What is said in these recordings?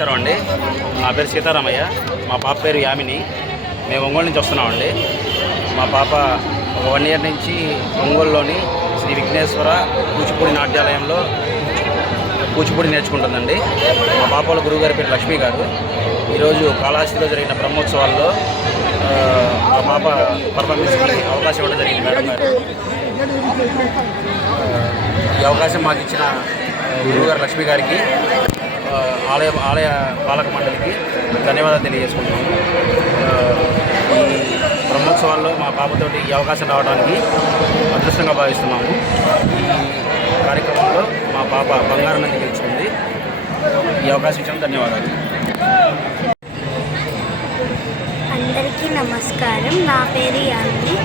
నమస్కారం అండి. నా పేరు సీతారామయ్య. మా పాప పేరు యామిని. మేము ఒంగోలు నుంచి వస్తున్నామండి. మా పాప ఒక వన్ ఇయర్ నుంచి ఒంగోలులోని శ్రీ విఘ్నేశ్వర కూచిపూడి నాట్యాలయంలో కూచిపూడి నేర్చుకుంటుందండి. మా పాప వాళ్ళ గురువుగారి పేరు లక్ష్మి గారు. ఈరోజు కాళహస్తిలో జరిగిన బ్రహ్మోత్సవాల్లో మా పాప పర్ఫార్మెన్స్కి అవకాశం ఇవ్వడం జరిగింది మేడం గారు. ఈ అవకాశం మాకు ఇచ్చిన గురువుగారు లక్ష్మి గారికి. ఆలయ ఆలయ పాలక మండలికి ధన్యవాదాలు తెలియజేసుకుంటున్నాము ఈ బ్రహ్మోత్సవాల్లో మా పాపతోటి ఈ అవకాశం రావడానికి అదృష్టంగా భావిస్తున్నాము. ఈ కార్యక్రమంలో మా పాప బంగారం నంది గెలుచుకుంది. ఈ అవకాశం ఇచ్చిన ధన్యవాదాలు. అందరికీ నమస్కారం. నా పేరు యామిని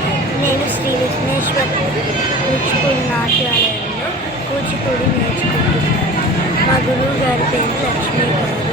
నేను శ్రీ విఘ్నేశ్వర్ కూచిపూడి నాట్యాలయంలో కూచిపూడి మా గురువు గారి పేరు లక్ష్మీ గారు.